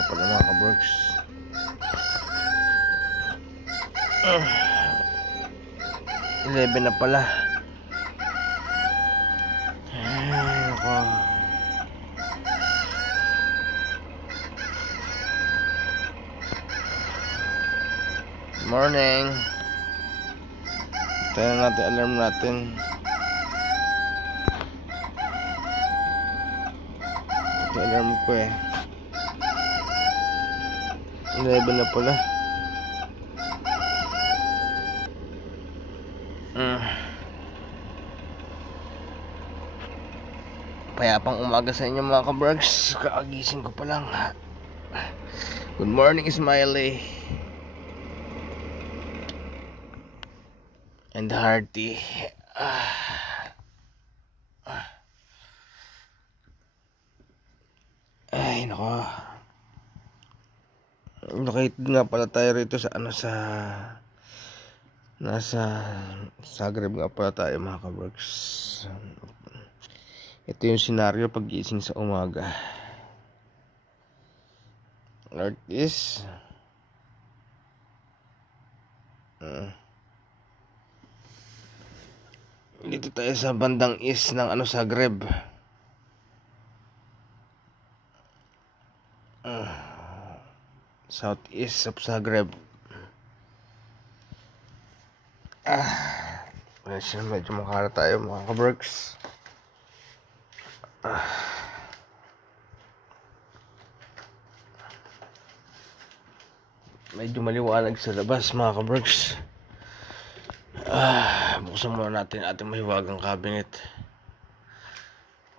na pala mga kabrooks. 11 na pala. Ay, ako. Morning. Tayo natin alarm natin. Ito alarm ko eh. 11 na pala. Payapang umaga sa inyo mga kabrooks. Kaagising ko pa lang. Good morning Smiley and Hearty. Ay nako. Located nga pala tayo rito sa nasa Zagreb nga pala tayo mga kabrooks. Ito yung senaryo pag gising sa umaga. North is dito tayo sa bandang east ng Zagreb. Southeast of Zagreb. Medyo makara tayo mga kabrooks. Medyo maliwanag sa labas mga kabrooks. Buksan muna natin ating mahiwagang cabinet.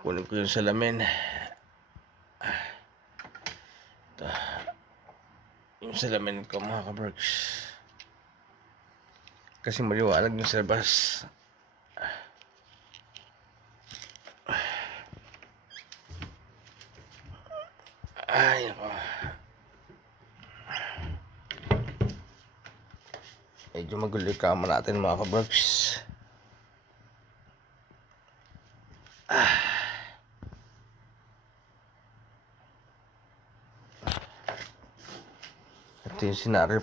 Kunin ko yung salamin. Ito. Yung salamin ko mga kabrooks. Kasi maliwanag yung sa labas. Ay nako. Medyo magulo yung kama natin mga kabrooks. Ito yung senaryo